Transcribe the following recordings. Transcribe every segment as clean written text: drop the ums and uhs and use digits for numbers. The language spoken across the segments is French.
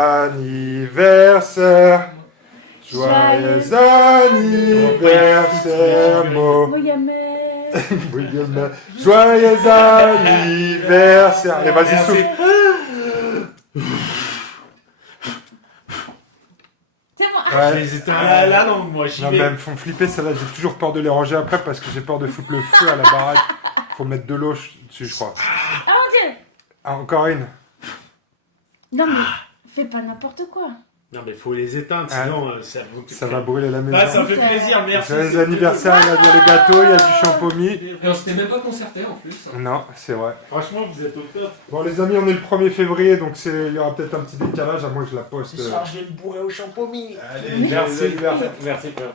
anniversaire. Joyeux anniversaire, Mo. Joyeux anniversaire. Allez, vas-y, souffle. C'est bon. Ouais. Je les éteins là, non, moi j'y Non, vais. mais elles me font flipper, ça là, j'ai toujours peur de les ranger après parce que j'ai peur de foutre le feu à la baraque. Faut mettre de l'eau dessus, je crois. Ah, ok. Ah, encore une. Non, mais fais pas n'importe quoi. Non, mais faut les éteindre, sinon ça vous. Ça va brûler la maison. Ah, ça me fait plaisir, merci. Joyeux anniversaire, il y a le gâteau, il y a du champomis. Et on s'était même pas concerté en plus. Non, c'est vrai. Franchement, vous êtes au top. Bon, les amis, on est le 1er février, donc il y aura peut-être un petit décalage, à moins que je la poste. je vais me bourrer au champomis. Allez, Merci. joyeux anniversaire. Merci, frère.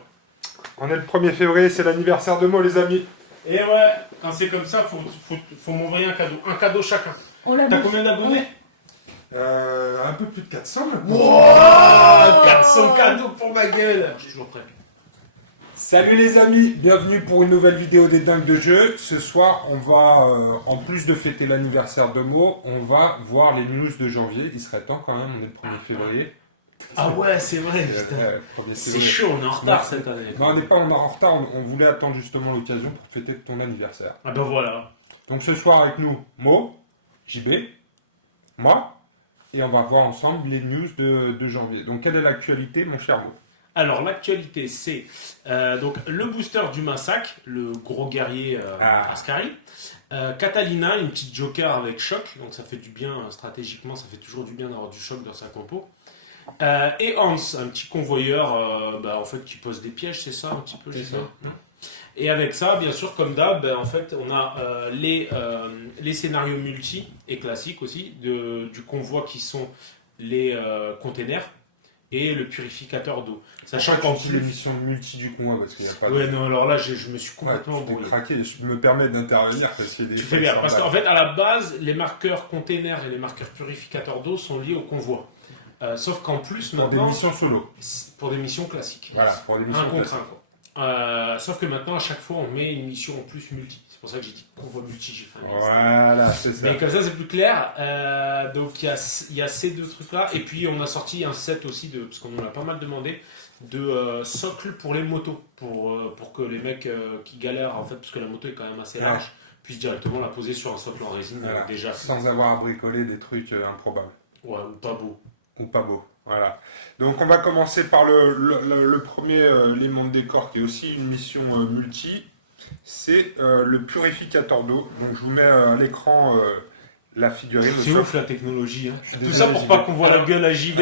On est le 1er février, c'est l'anniversaire de Mo, les amis. Et ouais, quand c'est comme ça, faut m'envoyer un cadeau. Un cadeau chacun. On l'a T'as bouffé. combien d'abonnés? Un peu plus de 400 maintenant. Wow, 400 cadeaux pour ma gueule. Je suis toujours prêt. Salut les amis, bienvenue pour une nouvelle vidéo des dingues de jeu. Ce soir, on va, en plus de fêter l'anniversaire de Mo, on va voir les news de janvier. Il serait temps quand même, on est le 1er février. Ah ouais, c'est vrai, putain. 1er C'est février. chaud, on est en retard cette année. Non, on n'est pas en retard, on voulait attendre justement l'occasion pour fêter ton anniversaire. Ah ben voilà. Donc ce soir avec nous, Mo, JB, moi, et on va voir ensemble les news de janvier. Donc quelle est l'actualité, mon cher Mo? Alors l'actualité c'est donc le booster du Massac, le gros guerrier Ascari. Catalina, une petite joker avec choc, donc ça fait du bien stratégiquement, ça fait toujours du bien d'avoir du choc dans sa compo. Et Hans, un petit convoyeur en fait qui pose des pièges, c'est ça un petit peu, C'est je sais ça. pas. Et avec ça, bien sûr, comme d'hab, en fait, on a les scénarios multi et classiques aussi du convoi qui sont les containers et le purificateur d'eau. Sachant qu'en plus plus. l'émission multi du convoi parce qu'il n'y a pas Ouais, non, alors là, je me suis Ouais, complètement tu t'es embrouillé. craqué, je me permets d'intervenir parce qu'il y a des Tu fais bien, parce qu'en fait, à la base, les marqueurs containers et les marqueurs purificateurs d'eau sont liés au convoi. Sauf qu'en plus, pour des maintenant, missions solo. pour des missions classiques. Voilà, pour des missions Un contre classiques. un, quoi. Sauf que maintenant, à chaque fois, on met une mission en plus multi. C'est pour ça que j'ai dit convoi multi, j'ai fait un liste. Voilà, c'est ça. Mais comme ça, c'est plus clair. Donc, il y a ces deux trucs-là. Et puis, on a sorti un set aussi, parce qu'on en a pas mal demandé, de socle pour les motos. Pour que les mecs qui galèrent, en fait, parce que la moto est quand même assez large, puissent directement la poser sur un socle en résine. Voilà. Déjà. Sans avoir à bricoler des trucs improbables. Ouais, ou pas beau. Ou pas beau. Voilà. Donc on va commencer par le premier élément de décor qui est aussi une mission multi. C'est le purificateur d'eau. Donc je vous mets à l'écran la figurine. C'est ouf la technologie. Hein. Tout désolé, ça pour JB. pas qu'on voit la gueule à JB.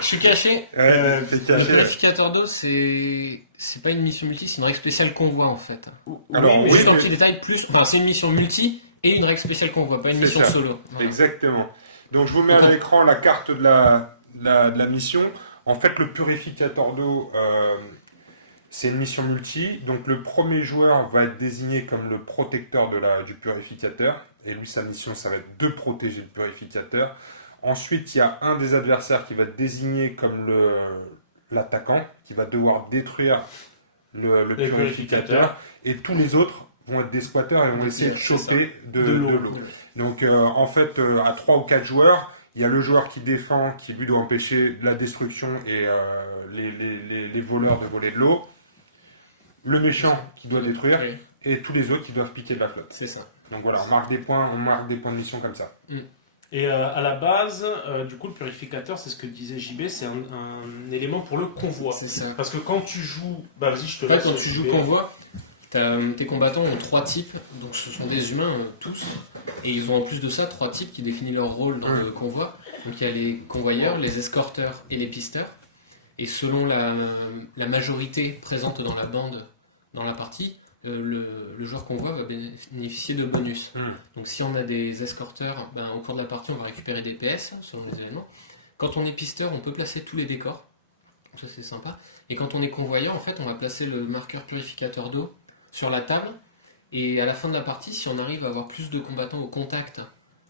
Je suis caché. C'est Le caché. purificateur d'eau, c'est pas une mission multi, c'est une règle spéciale convoi en fait. Alors, oui, mais oui, Juste en mais- petit détail, c'est une mission multi et une règle spéciale convoi, pas une C'est mission ça. solo. Voilà. Exactement. Donc je vous mets à l'écran la carte de la mission. En fait, le purificateur d'eau, c'est une mission multi. Donc le premier joueur va être désigné comme le protecteur du purificateur. Et lui, sa mission, ça va être de protéger le purificateur. Ensuite, il y a un des adversaires qui va être désigné comme l'attaquant, qui va devoir détruire le Les purificateur. Et tous les autres vont être des squatteurs et vont essayer de C'est ça. choper de De l'eau. l'eau. Donc en fait, à 3 ou 4 joueurs, il y a le joueur qui défend, qui lui doit empêcher la destruction et les voleurs de voler de l'eau. Le méchant qui doit détruire. Oui, Et tous les autres qui doivent piquer de la flotte. c'est ça. Donc voilà, on marque des points de mission comme ça. Et à la base, du coup, le purificateur, c'est ce que disait JB, c'est un élément pour le convoi. C'est ça. Parce que quand tu joues. Bah vas-y, je te Là, laisse. quand tu joues JB. convoi, tes combattants ont 3 types, donc ce sont des humains tous, et ils ont en plus de ça 3 types qui définissent leur rôle dans le convoi. Donc il y a les convoyeurs, les escorteurs et les pisteurs. Et selon la majorité présente dans la bande, dans la partie, le joueur convoi va bénéficier de bonus. Donc si on a des escorteurs, au cours de la partie on va récupérer des PS selon les éléments. Quand on est pisteur, on peut placer tous les décors. Donc ça c'est sympa. Et quand on est convoyeur, en fait, on va placer le marqueur purificateur d'eau sur la table. Et à la fin de la partie, si on arrive à avoir plus de combattants au contact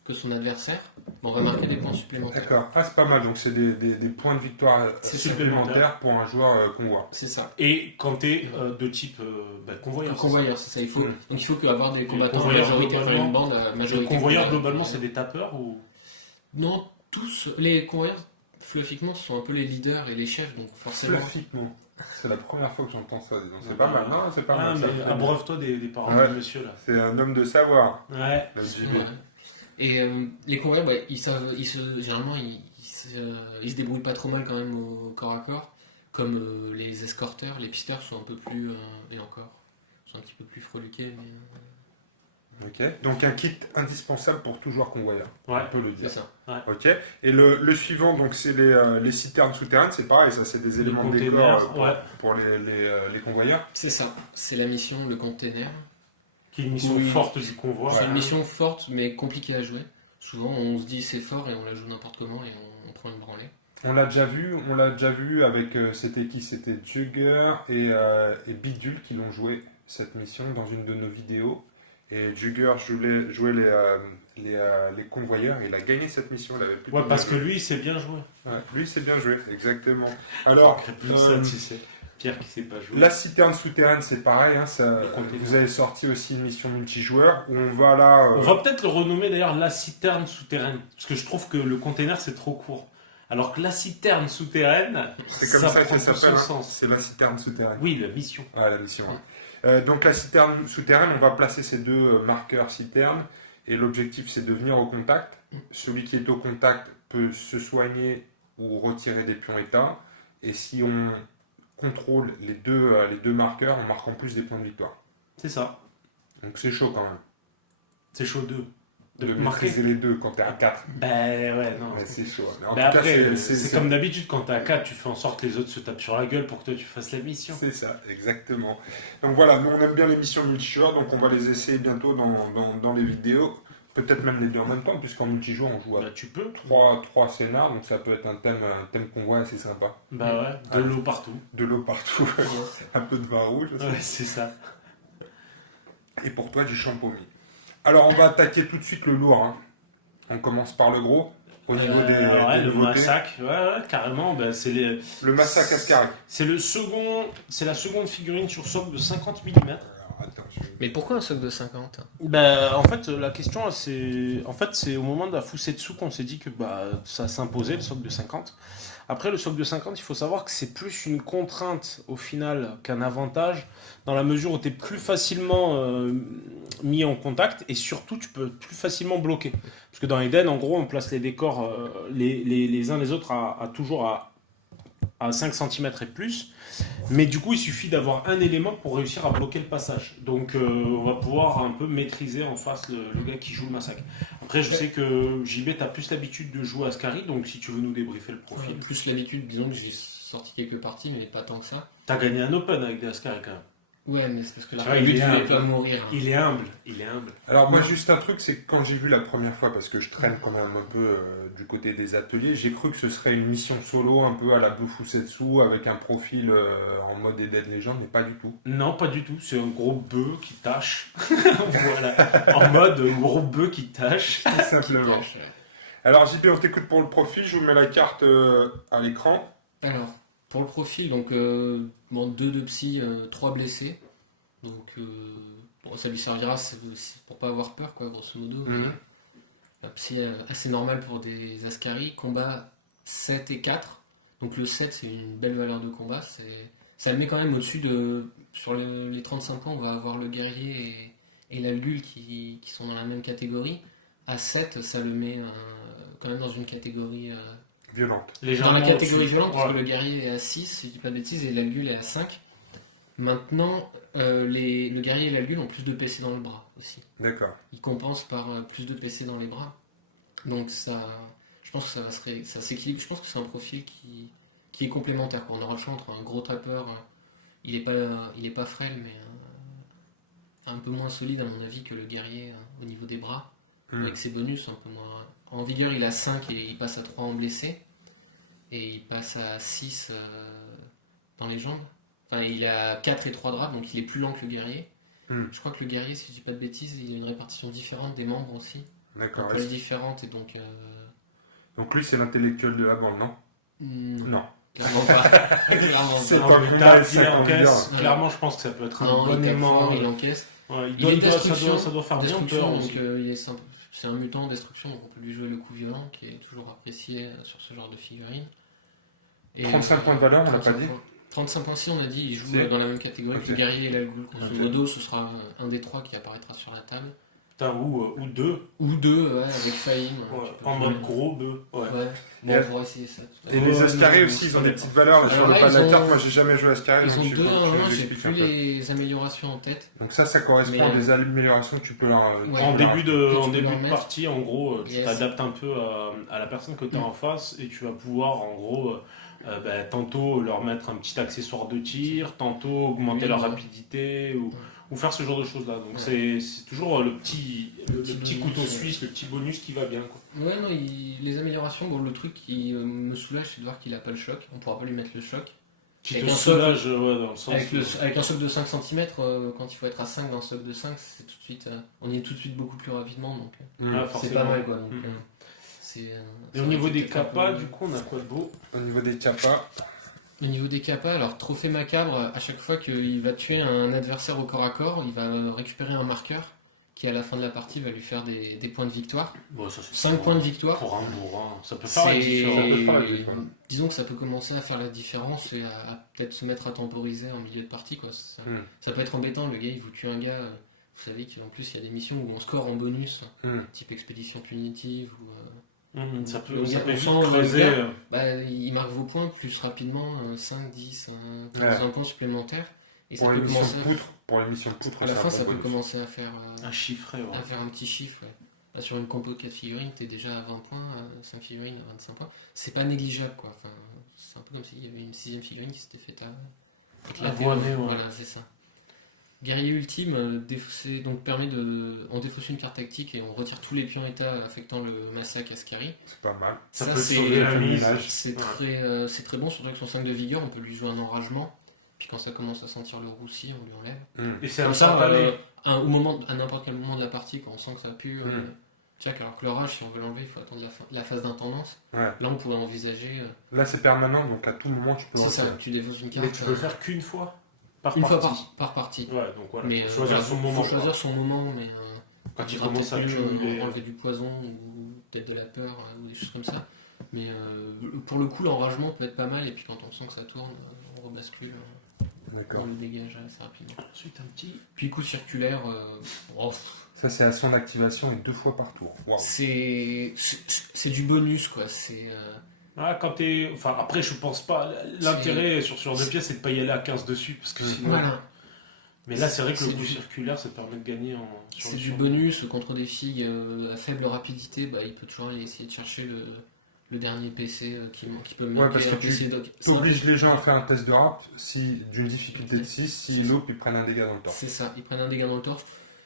que son adversaire, on va marquer des points supplémentaires. D'accord, c'est pas mal. Donc c'est des points de victoire C'est supplémentaires pour un joueur convoi. C'est ça. Et quand t'es de type convoyeur. Le convoyeur, c'est ça. Il faut, Mm. Donc il faut avoir des combattants convoyeurs, majoritaires, enfin, une globalement, bande Le majoritaire. convoyeur, globalement, c'est des tapeurs ou. Non, tous les convoyeurs fluffiquement, ce sont un peu les leaders et les chefs, donc forcément. Fluffiquement. C'est la première fois que j'entends ça, dis donc. C'est pas mal, non? C'est pas Ah, mal. ça. mais abreuve-toi des paroles Ouais. de monsieur là. C'est un homme de savoir, Ouais. le JB. Ouais. Et les convoyeurs, bah, généralement, ils se débrouillent pas trop mal quand même au corps à corps, comme les escorteurs, les pisteurs sont un peu plus, et encore, sont un petit peu plus freluqués, mais Ok. Donc un kit indispensable pour tout joueur convoyeur. Ouais. On peut le c'est dire. ça. Ok. Et le suivant, donc c'est les citernes souterraines, c'est pareil, ça c'est des éléments de containers, décor ouais. pour les convoyeurs. C'est ça, c'est la mission, le container. Qui est une mission Oui. forte du convoi. C'est une mission forte mais compliquée à jouer. Souvent on se dit c'est fort et on la joue n'importe comment et on prend une branlée. On l'a déjà vu avec c'était qui? C'était Jugger et Bidule qui l'ont joué cette mission dans une de nos vidéos. Et Jugger jouait les convoyeurs et il a gagné cette mission. Il avait plus de Ouais, parce que convoyeurs. lui, il sait bien jouer. Ouais, lui c'est bien joué, exactement. Alors, Plus de ça, tu sais. Pierre qui sait pas jouer. la citerne souterraine c'est pareil, hein, Le container. vous avez sorti aussi une mission multijoueur où on va là... On va peut-être le renommer d'ailleurs la citerne souterraine. Parce que je trouve que le container c'est trop court. Alors que la citerne souterraine, c'est comme ça prend que ça tout s'appelle, son hein. sens. C'est la citerne souterraine. Oui, la mission. Ah, la mission. Ouais. Donc la citerne souterraine, on va placer ces deux marqueurs citernes et l'objectif c'est de venir au contact. Celui qui est au contact peut se soigner ou retirer des pions éteints et si on contrôle les deux marqueurs, on marque en plus des points de victoire. C'est ça. Donc c'est chaud quand même C'est chaud d'eux. de marquer. maîtriser les deux quand t'es à 4. Ben ouais, non. Ouais, c'est chaud. Mais en Ben tout cas, après, c'est comme d'habitude, quand t'es à 4, tu fais en sorte que les autres se tapent sur la gueule pour que toi tu fasses la mission. C'est ça, exactement. Donc voilà, nous on aime bien les missions multijoueurs, donc on va les essayer bientôt dans les vidéos. Peut-être même les deux en même temps, puisqu'en multijoueur on joue à Bah tu peux. trois scénars, donc ça peut être un thème convoi assez sympa. Bah ouais, de l'eau partout. De l'eau partout, un peu de vin rouge aussi. Ouais, c'est ça. Et pour toi du champomis. Alors on va attaquer tout de suite le lourd. Hein. On commence par le gros, au niveau ouais, des le nouveautés. massacre, ouais, carrément. Ben, Le massacre Ascari. c'est la seconde figurine sur socle de 50 mm. Alors, attends, Mais pourquoi un socle de 50? Ben, en fait, la question, c'est au moment de la Fusetsu qu'on s'est dit que ça s'imposait, le socle de 50. Après, le socle de 50, il faut savoir que c'est plus une contrainte au final qu'un avantage, dans la mesure où tu es plus facilement mis en contact et surtout tu peux plus facilement bloquer. Parce que dans Eden, en gros, on place les décors les uns les autres toujours à 5 cm et plus. Mais du coup, il suffit d'avoir un élément pour réussir à bloquer le passage. Donc, on va pouvoir un peu maîtriser en face le gars qui joue le massacre. Après, je sais que JB, tu as plus l'habitude de jouer à Ascari, donc si tu veux nous débriefer le profil. Plus l'habitude, disons que j'ai sorti quelques parties, mais pas tant que ça. T'as gagné un Open avec des Ascari quand même. Ouais, mais c'est parce que la Tu vois, règle il est voulait humble. pas mourir. Hein. Il est humble. Alors moi juste un truc, c'est que quand j'ai vu la première fois, parce que je traîne quand même un peu du côté des ateliers, j'ai cru que ce serait une mission solo un peu à la Bufusetsu avec un profil en mode Dead Legend, mais pas du tout. Non, pas du tout. C'est un gros bœuf qui tâche. Voilà. En mode gros bœuf qui tâche. Tout simplement. Alors JP, on t'écoute pour le profil, je vous mets la carte à l'écran. Alors, pour le profil, donc 2 de psy, 3 blessés. Donc ça lui servira pour pas avoir peur, quoi, grosso modo. Mhm. Un psy assez normal pour des Ascari. Combat 7 et 4. Donc le 7, c'est une belle valeur de combat. Ça le met quand même au-dessus de... Sur les 35 points, on va avoir le guerrier et l'algule qui sont dans la même catégorie. À 7, ça le met quand même dans une catégorie... Violente. dans la Légèrement catégorie au-dessus. violente, parce Ouais. que le guerrier est à 6, si je dis pas de bêtises, et l'algule est à 5. Maintenant, le guerrier et l'algule ont plus de PC dans le bras aussi. D'accord. Ils compensent par plus de PC dans les bras. Donc ça, je pense que ça s'équilibre. Je pense que c'est un profil qui est complémentaire, quoi. On aura le choix entre un gros tapeur, il est pas frêle, mais un peu moins solide à mon avis que le guerrier au niveau des bras. Avec ses bonus un peu moins. En vigueur, il a 5 et il passe à 3 en blessé. Et il passe à 6 dans les jambes. Enfin, il a 4 et 3 draps, donc il est plus lent que le guerrier. Je crois que le guerrier, si je dis pas de bêtises, il a une répartition différente des membres aussi. D'accord. Un poil différente, et donc... Donc lui c'est l'intellectuel de la bande, non? Non. Clairement pas. Clairement C'est pas. pas Non, mais plus t'as mal, dit, ça, il comme encaisse. dire. Clairement, je pense que ça peut être un Non, bon il tape aimant. fort, il encaisse. Ouais, Il est ça destruction, doit faire bien destruction, peur donc aussi. il est c'est un mutant en destruction, donc on peut lui jouer le coup violent qui est toujours apprécié sur ce genre de figurine. Et 35 points de valeur, on l'a pas 35 dit. points. 35 points si on a dit, il joue C'est- dans la même catégorie que le Ok. guerrier et l'algoul. Grosso Ok. modo, ce sera un des 3 qui apparaîtra sur la table. Putain, ou 2. Ou 2, ouais, avec Fahim. tu peux En jouer. mode gros bœuf. Ouais. Ouais, bon, Et- on pourra essayer ça. tout à Et l'heure. les Ascaris non, aussi, ils ça ont des dépend. petites valeurs Alors sur le là, bas de ils la ont- carte. Moi, j'ai jamais joué Ascari, Ils donc ont je sais 2 pas, 1 je 1, j'ai l'explique plus un peu. les améliorations en tête. Donc ça correspond à Mais, des améliorations que tu peux leur... Ouais. En que début tu de peux leur mettre. partie, en gros, tu Yes. t'adaptes un peu à la personne que tu as en face et tu vas pouvoir, en gros, tantôt leur mettre un petit accessoire de tir, tantôt augmenter Oui, leur ouais. rapidité ou faire ce genre de choses-là. Donc Ouais. c'est toujours le petit bonus, couteau ouais. suisse, le petit bonus qui va bien. Quoi. Ouais, non, les améliorations, bon, le truc qui me soulage, c'est de voir qu'il a pas le choc. On pourra pas lui mettre le choc. Qui Avec te un soulage dans le sens. Avec un soc de 5 cm, quand il faut être à 5 dans un soc de 5, c'est tout de suite, on y est tout de suite beaucoup plus rapidement, donc Ah, c'est forcément. pas mal quoi. Donc, Mhm. c'est, Et c'est au vrai niveau que des c'est peut-être un capas, peu- du coup, on a quoi de beau? Au niveau des capas, Au niveau des capas, alors trophée macabre, à chaque fois qu'il va tuer un adversaire au corps à corps, il va récupérer un marqueur qui à la fin de la partie va lui faire des points de victoire. Bon, ça, c'est 5 points de victoire. pour un bourrin. Ça peut faire la C'est- différence. Ça peut faire la différence. Disons que ça peut commencer à faire la différence et à peut-être se mettre à temporiser en milieu de partie. Quoi. Ça peut être embêtant, le gars il vous tue un gars, vous savez qu'en plus il y a des missions où on score en bonus, type expédition punitive, ou Ça peut, Le ça gars, peut on vite sent le creuser. gars. Il marque vos points plus rapidement, 5, 10, 15 points supplémentaires. Et ça pour peut les missions commencer de poutre, à la fin, ça peut bonus. commencer à faire, Un chiffré, ouais. un petit chiffre. Ouais. Là, sur une compo de 4 figurines, t'es déjà à 20 points, 5 figurines à 25 points. C'est pas négligeable quoi. Enfin, c'est un peu comme s'il y avait une 6ème figurine qui s'était fait éclater. Avoiner, ouais. Voilà, c'est ça. Guerrier ultime permet de. On défausse une carte tactique et on retire tous les pions état affectant le massacre Ascari. C'est pas mal. Ça Ça, peut c'est sauver la mise. c'est très très bon, surtout avec son 5 de vigueur, on peut lui jouer un enragement. Puis quand ça commence à sentir le roussi, on lui enlève. Et c'est Comme un ça, spontané. à n'importe quel moment de la partie, quand on sent que ça pue, check. Alors que le rage, si on veut l'enlever, il faut attendre la phase d'intendance. Ouais. Là, on pourrait envisager. Là, c'est permanent, donc à tout moment, tu peux C'est ça, lancer. tu défausses une carte. Mais tu peux le faire qu'une fois par une partie. fois par partie. Ouais, donc voilà. Mais Faut choisir son moment. Faut choisir son moment, mais Quand il faudra commence à peut-être plus, cumuler. enlever du poison ou peut-être de la peur ou des choses comme ça. Mais pour le coup, l'enragement peut être pas mal. Et puis quand on sent que ça tourne, on rebascule. D'accord. On le dégage assez rapidement. Ensuite, un petit. Puis coup circulaire, Ça, c'est à son activation et 2 fois par tour. Waouh. c'est du bonus quoi. C'est Ah, quand t'es. Enfin, après, je pense pas. L'intérêt sur 2 pièces, c'est de pas y aller à 15 dessus. Parce que sinon. voilà. Mais là, c'est vrai que le C'est coup du- circulaire, ça te permet de gagner sur C'est le du sur- bonus contre des filles à faible rapidité. Bah, il peut toujours aller essayer de chercher le dernier PC qui peut me Ouais, manquer parce que un PC Tu obliges les gens à faire un test de rap d'une difficulté de 6 si C'est l'autre ils prennent un dégât dans le torse. C'est ça, ils prennent un dégât dans le torse.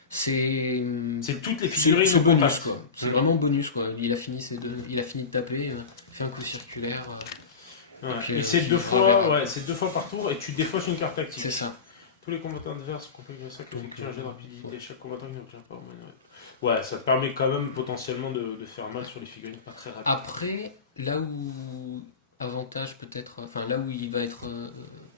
C'est C'est toutes les figurines c'est au bonus contact. quoi. C'est Mhm. vraiment bonus quoi. Il a fini de taper, fait un coup circulaire. Ouais. puis, Et c'est tu 2 fois, reverras. ouais, c'est 2 fois par tour et tu défausses une carte tactique. C'est ça. Tous les combattants adverses complètent ça qui effectuent un jet de rapidité. Chaque combattant ne n'obtient pas. Ouais, ça te permet quand même potentiellement de faire mal sur les figurines pas très rapides. Après, là où avantage peut-être, enfin là où il va être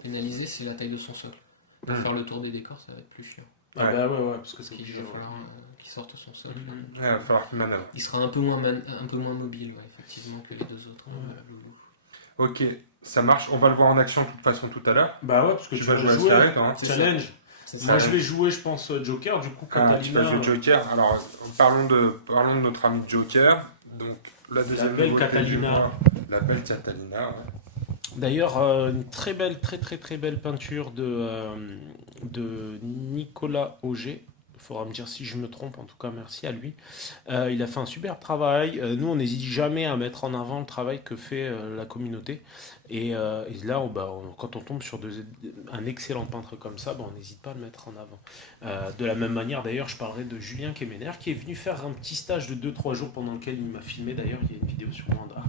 pénalisé, c'est la taille de son socle. Pour Mhm. faire le tour des décors, ça va être plus chiant. Ah bah ouais, parce que Parce c'est qu'il obligé. va falloir qu'il sorte son socle. Mhm. Ouais, il va falloir qu'il manœuvre. Il sera un peu moins mobile, ouais, effectivement, que les deux autres. Ouais. loulous. Ok, ça marche. On va le voir en action de toute façon tout à l'heure. Bah ouais, parce que Tu tu vas vas jouer à jouer. Scarlet, hein. C'est Challenge. C'est Moi, ça. je vais jouer, je pense, Joker. Du coup, Ah, tu vas Catalina. jouer Joker. Alors, parlons de notre ami Joker. Donc, la deuxième belle nouveauté du Catalina. mois. La belle Catalina, ouais. D'ailleurs, une très belle peinture de Nicolas Auger. Il faudra me dire si je me trompe, en tout cas merci à lui. Il a fait un superbe travail. Nous, on n'hésite jamais à mettre en avant le travail que fait la communauté. Et là, quand on tombe sur un excellent peintre comme ça, on n'hésite pas à le mettre en avant. De la même manière, d'ailleurs, je parlerai de Julien Kemener, qui est venu faire un petit stage de 2-3 jours pendant lequel il m'a filmé. D'ailleurs, il y a une vidéo sur Wandart.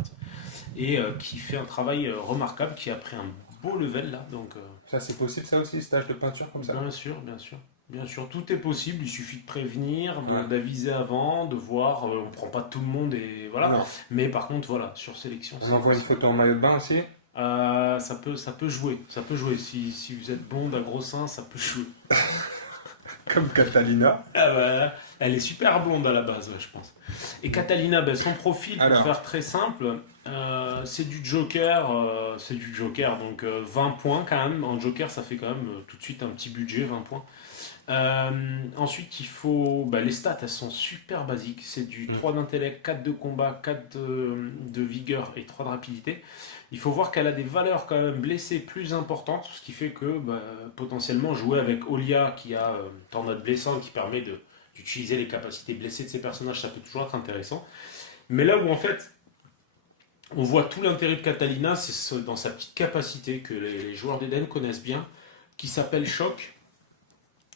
Et qui fait un travail remarquable, qui a pris un beau level là. Donc, Ça, c'est possible, ça aussi, stage de peinture comme ça. bien sûr, tout est possible. Il suffit de prévenir, Ouais. d'aviser avant, de voir. On prend pas tout le monde et voilà. Non. Mais par contre, voilà, sur sélection, On envoie une photo en maillot de bain aussi. ça peut jouer. Ça peut jouer. Si vous êtes bon d'un gros sein, ça peut jouer. Comme Catalina. Ah bah, elle est super blonde à la base, ouais, je pense. Et Catalina, ben, son profil, pour Alors. faire très simple, c'est du Joker, donc 20 points quand même. En Joker, ça fait quand même tout de suite un petit budget, 20 points. Ensuite, il faut. Les stats, elles sont super basiques. C'est du 3 d'intellect, 4 de combat, 4 de vigueur et 3 de rapidité. Il faut voir qu'elle a des valeurs quand même blessées plus importantes, ce qui fait que potentiellement jouer avec Olia qui a tornade blessant qui permet d'utiliser les capacités blessées de ses personnages, ça peut toujours être intéressant. Mais là où en fait on voit tout l'intérêt de Catalina, c'est dans sa petite capacité que les joueurs d'Eden connaissent bien, qui s'appelle Choc,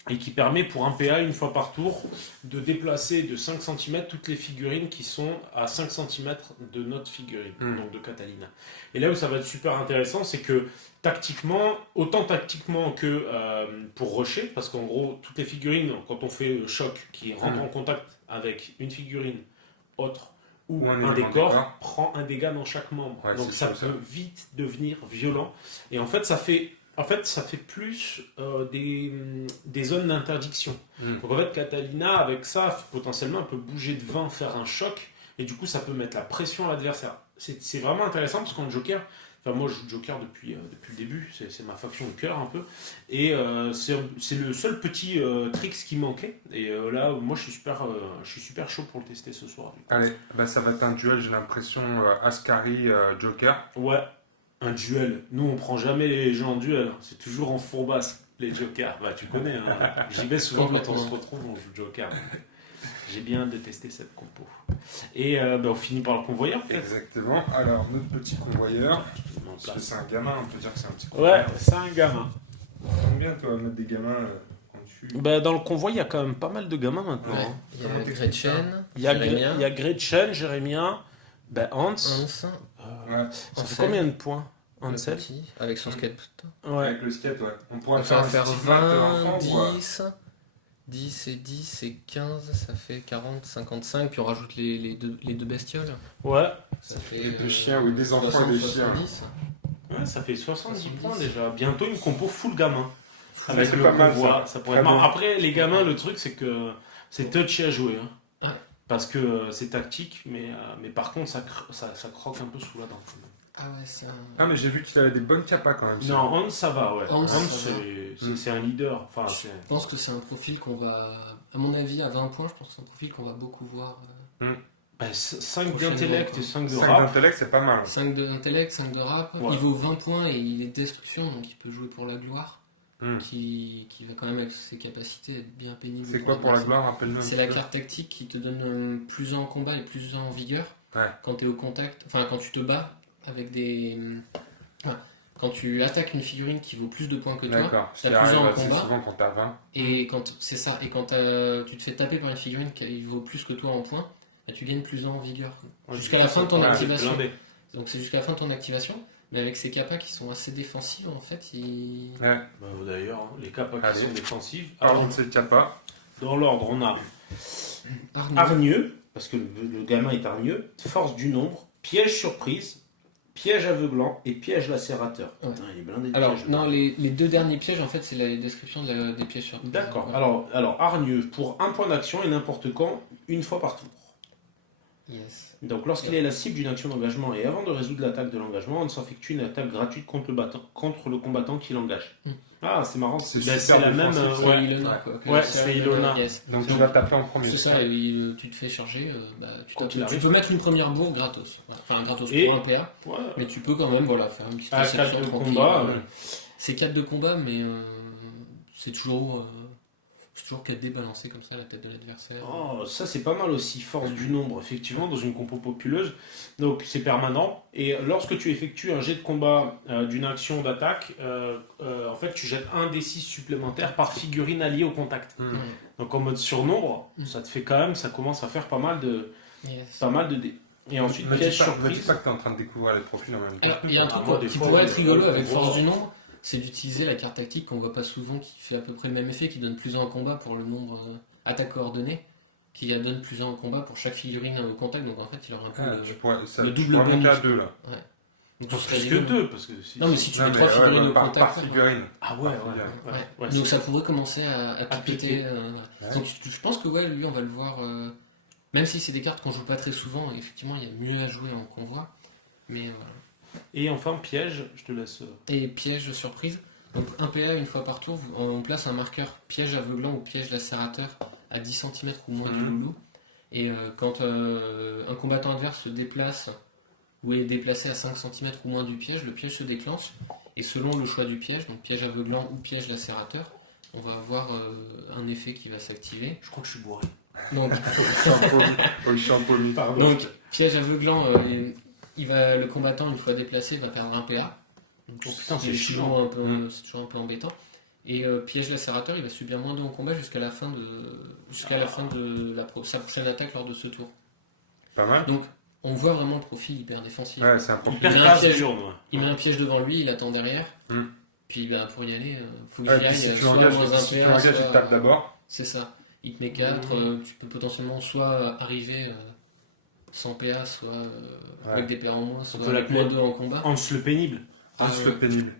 et qui permet pour un PA, une fois par tour, de déplacer de 5 cm toutes les figurines qui sont à 5 cm de notre figurine, donc de Catalina. Et là où ça va être super intéressant, c'est que tactiquement, autant tactiquement que pour rusher, parce qu'en gros, toutes les figurines, quand on fait Choc, qui rentre en contact avec une figurine autre, ou un décor, prend un dégât dans chaque membre. Ouais, donc ça peut vite devenir violent. Et en fait, ça fait plus des zones d'interdiction. Donc en fait, Catalina, avec ça, potentiellement, elle peut bouger de 20, faire un choc, et du coup, ça peut mettre la pression à l'adversaire. C'est vraiment intéressant, parce qu'en Joker, moi je joue Joker depuis le début, c'est ma faction de cœur un peu, et c'est le seul petit tricks qui manquait, et là, moi je suis super chaud pour le tester ce soir. Allez, ça va être un duel, j'ai l'impression, Ascari-Joker. Ouais. Un duel. Nous, on prend jamais les gens en duel. C'est toujours en fourbasse, les jokers. Tu connais. Hein. J'y vais souvent quand on se retrouve, on joue joker. J'ai bien détesté cette compo. Et on finit par le convoyeur, peut-être. Exactement. Alors, notre petit convoyeur. Parce que c'est un gamin, on peut dire que c'est un petit convoyeur. Ouais, c'est un gamin. T'aimes bien, toi, mettre des gamins en dessus. Dans le convoi, il y a quand même pas mal de gamins maintenant. Ouais. Hein. Il y a Gretchen, Il y a Gretchen, Jérémien, Hans. Ouais. Ça fait combien de points, Hansel? Avec son skate. Ouais. Avec le skate, ouais. On pourrait On va faire un 20, enfant, 10 et 10 et 15, ça fait 40, 55, puis on rajoute les deux bestioles. Ouais. Ça fait Les deux chiens, oui, des enfants et des chiens. 70. Ouais, ça fait 70 points déjà. Bientôt une compo full gamin. Avec C'est le pas mal, convoi. Ça pourrait être Très marrant. bon. Après, les gamins, le truc, c'est que c'est touchy à jouer. Hein. Ouais. Parce que c'est tactique, mais par contre, ça croque un peu sous la dent. Ah ouais, c'est un... Ah, mais j'ai vu qu'il avait des bonnes capas quand même. Non, Hans, ça va, ouais. Hans, Hans, ça c'est un leader. Enfin, Je pense que c'est un profil qu'on va, à mon avis, à 20 points, je pense que c'est un profil qu'on va beaucoup voir. 5 Prochainement, d'intellect quoi. et 5 de 5 rap. d'intellect, c'est pas mal. 5 d'intellect, 5 de rap, Ouais. il vaut 20 points et il est destruction, donc il peut jouer pour la gloire, Hmm. qui va quand même avec ses capacités être bien pénible. C'est quoi pour la gloire, rappelle-nous? C'est la carte tactique qui te donne plus 1 en combat et plus 1 en vigueur. Ouais. Quand tu es au contact, enfin quand tu te bats avec des... Quand tu attaques une figurine qui vaut plus de points que toi, D'accord. t'as plus en C'est combat. souvent quand t'as 20. Et quand c'est ça, et quand tu te fais taper par une figurine qui vaut plus que toi en points, bah, tu gagnes plus 1 en vigueur. Jusqu'à la fin de ton activation. Donc c'est jusqu'à la fin de ton activation, mais avec ces capas qui sont assez défensives en fait, Ouais. D'ailleurs, hein, les capas qui Allez. sont défensives. Parlons de ces capas. Dans l'ordre, on a hargneux, parce que le gamin est hargneux, force du nombre, piège surprise, piège aveuglant et piège lacérateur. Ouais. Putain, il est blindé de Alors, pièges, non, les deux derniers pièges, en fait, c'est la description des pièges sur. D'accord. Ouais. Alors, hargneux, pour un point d'action et n'importe quand, une fois par tour. Yes. Donc, lorsqu'il est la cible d'une action d'engagement et avant de résoudre l'attaque de l'engagement, on s'effectue une attaque gratuite contre le combattant qui l'engage. Mm. Ah, c'est marrant. C'est C'est super la même. défensif. C'est Ouais. Ilona, quoi. Ouais, c'est Ilona. Yes. Donc tu vas taper en premier. C'est ça, tu te fais charger, Quand tu il arrive. peux mettre une première bourre gratos. Enfin, gratos Et- pour un PA, Ouais. mais tu peux quand même faire une petite À 4 réception de tranquille. combat. C'est 4 de combat, mais c'est toujours 4D balancé comme ça à la tête de l'adversaire. Oh, ça c'est pas mal aussi, force du nombre, effectivement, dans une compo populeuse. Donc c'est permanent. Et lorsque tu effectues un jet de combat d'une action d'attaque, en fait tu jettes un des 6 supplémentaires par figurine alliée au contact. Hmm. Donc en mode surnombre, Mm. ça te fait quand même, ça commence à faire pas mal de dés. Et ensuite, Me piège dis pas surprise. que t'es en train de découvrir les profils en même temps. Alors, il y a un truc moi, des qui fois, pourrait oui, être rigolo avec oui, force oui. du nombre, c'est d'utiliser la carte tactique qu'on voit pas souvent, qui fait à peu près le même effet, qui donne plus 1 en combat pour le nombre attaque coordonnée, qui donne plus 1 en combat pour chaque figurine au contact, donc en fait il aura un peu Ah, tu pourrais, ça, le tu double pourrais monter à bonus. 2 là. Donc, Pas ce serait plus les que deux. 2, parce que si. Non, mais si tu Non, mets mais 3 figurines au par contact. figurine. Ah ouais, Par figurine. ouais. Ouais. Ouais, Donc c'est- ça pourrait commencer à piqueter. Ouais. Donc je pense que ouais, lui on va le voir. Même si c'est des cartes qu'on joue pas très souvent, effectivement il y a mieux à jouer en convoi. Mais voilà. Et enfin, piège, je te laisse. Et piège surprise. Donc un PA une fois par tour, on place un marqueur piège aveuglant ou piège lacérateur à 10 cm ou moins du loulou. Et quand un combattant adverse se déplace ou est déplacé à 5 cm ou moins du piège, le piège se déclenche. Et selon le choix du piège, donc piège aveuglant ou piège lacérateur, on va avoir un effet qui va s'activer. Je crois que je suis bourré. Donc, Oh, je suis un peu mis. Pardon. donc piège aveuglant, le combattant, une fois déplacé, va perdre un PA. Donc, Oh putain, c'est toujours chiant. c'est toujours un peu embêtant. Et piège lacérateur, il va subir moins 2 en combat jusqu'à la fin de sa prochaine attaque lors de ce tour. Pas mal. Donc, on voit vraiment le profil hyper défensif. Ouais, c'est un profil. Hyper Il y a un casse piège. diurne, ouais. Il met un piège devant lui, il attend derrière. Mm. Puis bah, pour y aller, faut que Ouais, j'y puis aille. si tu Soit l'engages, moins un si tu PA, l'engages, soit- il tape d'abord. C'est ça. Il te met 4, tu peux potentiellement soit arriver sans PA, soit avec des PA en moins, soit peut avec l'appeler. moins 2 en combat. Hans le pénible. C'est le pénible.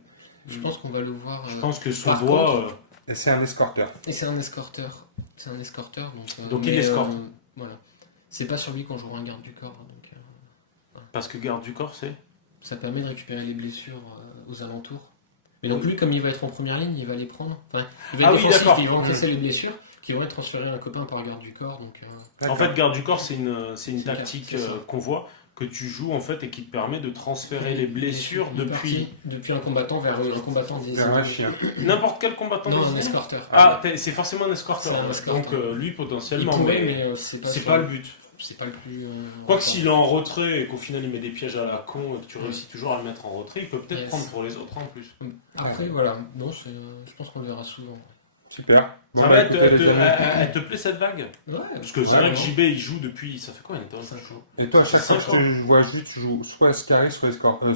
Je pense qu'on va le voir. Je pense que son par doigt. Et c'est un escorteur. Et c'est un escorteur. C'est un escorteur. Donc il escorte. Voilà. C'est pas sur lui qu'on jouera un garde du corps. Donc, Parce que garde du corps, c'est. ça permet de récupérer les blessures aux alentours. Mais donc lui, comme il va être en première ligne, il va les prendre. Enfin, il va être Ah oui, défensif, d'accord. il va encaisser les blessures, qui vont être transférées à un copain par garde du corps. Donc, En fait, garde du corps, c'est une C'est tactique c'est ça. qu'on voit, que tu joues en fait et qui te permet de transférer les blessures Il est depuis parti depuis un combattant vers un combattant C'est un désigné. chien. n'importe quel combattant. Non, un désigné. escorteur. Ah, c'est forcément un escorteur. C'est un escorteur. Donc lui, Il potentiellement. pourrait, mais mais c'est pas, c'est son- pas le but. C'est pas le plus. Quoique s'il est en retrait et qu'au final il met des pièges à la con et que tu réussis toujours à le mettre en retrait, il peut peut-être Yes. prendre pour les autres en plus. Après, voilà. Non, je pense qu'on le verra souvent. Super. Bon, Ça bah, va, écoutez, les amis. elle te plaît cette vague? Ouais, Parce que c'est vrai que JB il joue depuis. Ça fait combien de temps qu'il joue? Et toi, à chaque fois que je te vois jouer, tu joues soit Escari, soit Convoi.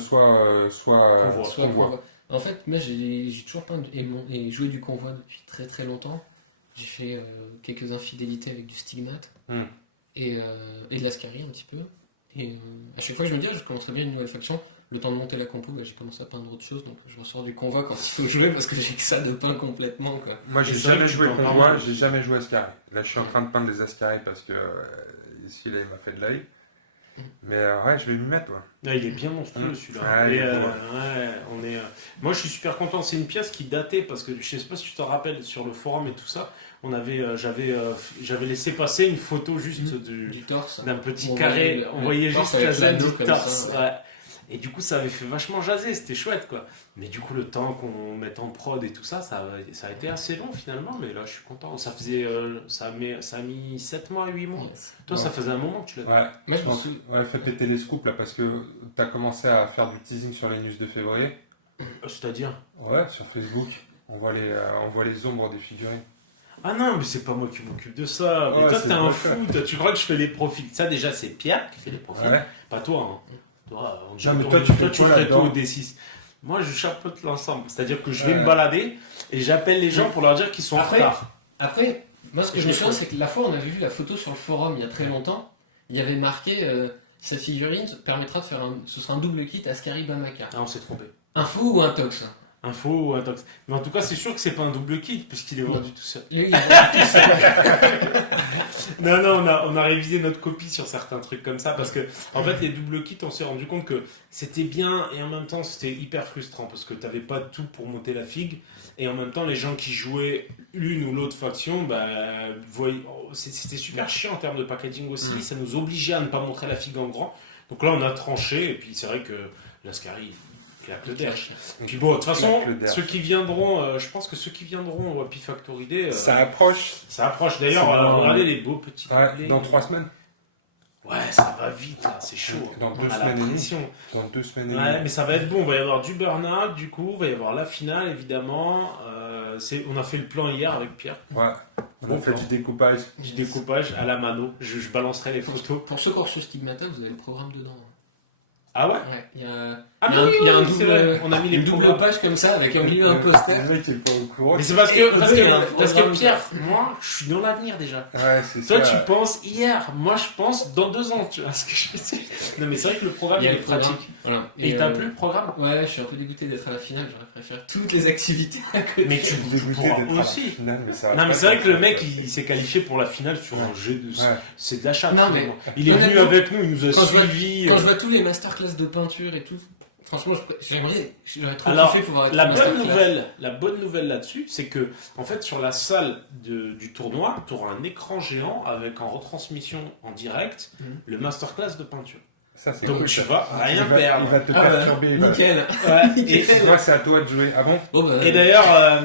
soit Convoi. convoi. En fait, moi j'ai toujours peint et joué du convoi depuis très très longtemps. J'ai fait quelques infidélités avec du stigmate et de l'ascari un petit peu. Et à chaque fois que je me dis, je commencerais bien une nouvelle faction, le temps de monter la compo, j'ai commencé à peindre autre chose, donc je ressors du convoi quand il faut jouer parce que j'ai que ça de peint complètement. Quoi. Moi, j'ai Et c'est vrai jamais que tu joué peux en Convoi, parler. j'ai jamais joué Ascari. Là, je suis en train de peindre des Ascari parce que ici, là, il m'a fait de l'œil. Mais ouais, je vais m'y mettre, toi. Ah, il est bien monstrueux celui-là. Ouais, Et, il est beau, ouais, on est, moi je suis super content. C'est une pièce qui datait parce que je sais pas si tu te rappelles sur le forum et tout ça. J'avais laissé passer une photo juste Du torse. d'un petit On carré. voyait On voyait le juste torse avec Kazen l'anneau du comme torse. ça, Ouais. Et du coup, ça avait fait vachement jaser. C'était chouette quoi. Mais du coup, le temps qu'on mette en prod et tout ça, ça a été assez long finalement. Mais là, je suis content. Ça a mis 7 mois, 8 mois. Yes. Toi, Ouais. ça faisait un moment que tu l'as Ouais, Moi, je pense. Ouais, fais tes télescopes, là, parce que t'as commencé à faire du teasing sur les news de février. C'est-à-dire. Ouais, sur Facebook. On voit les ombres des figurines. Ah non, mais c'est pas moi qui m'occupe de ça. Mais Ouais, toi, c'est t'es un pas fou. Toi, tu crois que je fais les profils. Ça, déjà, c'est Pierre qui fait les profils. Ouais. Pas toi. Hein. Toi, on dit- Non, mais on toi, dit- tu fais quoi ferais tout là-dedans au D6. Moi, je chapeaute l'ensemble. C'est-à-dire que je vais me balader et j'appelle les gens pour leur dire qu'ils sont en Après, retard. Après, moi ce que Je je me l'ai souviens, fait. c'est que la fois on avait vu la photo sur le forum il y a très longtemps, il y avait marqué cette figurine permettra de faire ce sera un double kit Ascari Bamaka. Ah, on s'est trompé. Un fou ou un tox? Info ou un tox. Mais en tout cas, c'est sûr que c'est pas un double kit puisqu'il est vendu tout seul. Lui, il a tout ça. Non, on a révisé notre copie sur certains trucs comme ça parce que, en fait, les double kits, on s'est rendu compte que c'était bien et en même temps, c'était hyper frustrant parce que t'avais pas tout pour monter la figue et en même temps, les gens qui jouaient l'une ou l'autre faction, c'était super chiant en termes de packaging aussi. Ça nous obligeait à ne pas montrer la figue en grand. Donc là, on a tranché et puis c'est vrai que l'Ascari, il claque le derche. Puis bon, de toute façon, Claque le derche. ceux qui viendront, je pense que ceux qui viendront au Happy Factory Day, Ça approche. ça approche. D'ailleurs, C'est bon. regardez les beaux petits. Ouais, dans 3 semaines. Ouais, ça va vite, là, c'est chaud. Dans On 2 a la semaines et demie. pression. Dans 2 semaines et Ouais, demie. mais ça va être bon. Il va y avoir du burn-out, du coup, il va y avoir la finale, évidemment. On a fait le plan hier avec Pierre. Ouais. On Bon a fait plan. du découpage. Du découpage à la mano. Je balancerai les Pour, photos. pour ceux qui ont reçu Stigmata, vous avez le programme dedans. Ah ouais? Ouais, il y a Ah Il y a non, un- il y a un c'est double- vrai, on a mis les Une double programmes. page comme ça, avec un milieu un poster. Le mec est pas au courant. Mais c'est parce Et que, au-dessus, il y a un parce que programme. Pierre, moi, je suis dans l'avenir déjà. Ouais, c'est Toi, ça. tu penses hier, moi, je pense dans 2 ans, tu vois ce que je veux dire. Non, mais c'est vrai que le programme, Il y a il le est programme. pratique. Voilà. Et il t'a plu le programme? Ouais, je suis un peu dégoûté d'être à la finale, j'aurais préféré toutes les activités à côté. Mais tu Dégoûté pourras d'être à la aussi. finale, mais ça va Non, mais pas c'est vrai être que le ça. mec, il s'est qualifié pour la finale sur un jet de. Ouais. C'est de l'achat. Non, finalement. mais- Il est venu honnêtement, avec nous, il nous a quand je vois- suivis. Quand je vois tous les masterclass de peinture et tout, franchement, j'aurais trop Alors, kiffé pouvoir être La en bonne masterclass. nouvelle là-dessus, c'est que, en fait, sur la salle du tournoi, tu auras un écran géant avec en retransmission en direct Mhm. le masterclass de peinture. Ça, c'est Donc cool, tu ça. vas rien Il va perdre. te Ah bah, perturber. il va- nickel. Et, Tu vois, c'est à toi de jouer. Ah bon? Bon, bah, et d'ailleurs,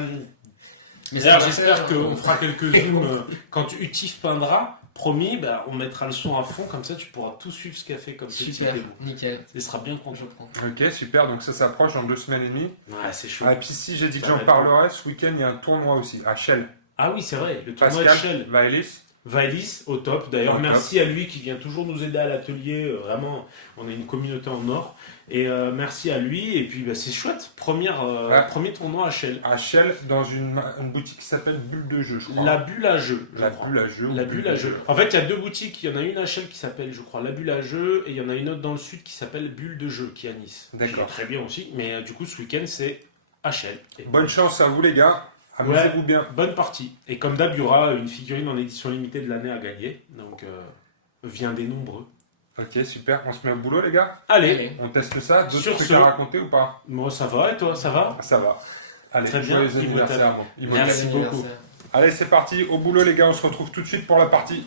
mais d'ailleurs, ça va j'espère faire, qu'on fera quelques zooms quand Utif peindra. Promis, bah, on mettra le son à fond, comme ça tu pourras tout suivre ce qu'a fait comme petit Super, démo. nickel. Il sera bien Je content. prends. Ok, super. Donc ça s'approche en 2 semaines et demie. Ouais, c'est chaud. Ah, et puis si j'ai dit que Ça va j'en être parlerai, ce week-end, il y a un tournoi aussi, à Shell. Ah oui, c'est vrai, le tournoi de Pascal, Shell. Vaelis. Vaelis, au top. D'ailleurs, Au merci à lui qui vient toujours nous aider à l'atelier. Vraiment, on a une communauté en or. Et merci à lui. Et puis, bah, c'est chouette. Ouais. Premier tournoi à Shell. À Shell, dans une boutique qui s'appelle Bulle de Jeu, je crois. La bulle à jeu. je La crois. Bulle à Jeu. ou La bulle à jeu. En fait, il y a 2 boutiques. Il y en a une à Shell qui s'appelle, je crois, La Bulle à jeu. Et il y en a une autre dans le sud qui s'appelle Bulle de jeu, qui est à Nice. D'accord. Qui est très bien aussi. Mais du coup, ce week-end, c'est à Shell. Et Bonne chance à vous, les gars. Amusez-vous bien. bonne partie. Et comme d'hab, il y aura une figurine en édition limitée de l'année à gagner. Donc, viens des nombreux. Ok, super. On se met au boulot, les gars. Allez, Allez. On teste ça. D'autres Sur trucs ce- à raconter ou pas? moi ça va et toi, ça va? Ça va. Allez, Très bien. joyeux Imhotep. anniversaire. Bon. Merci Nickel beaucoup. anniversaire. Allez, c'est parti. Au boulot, les gars. On se retrouve tout de suite pour la partie.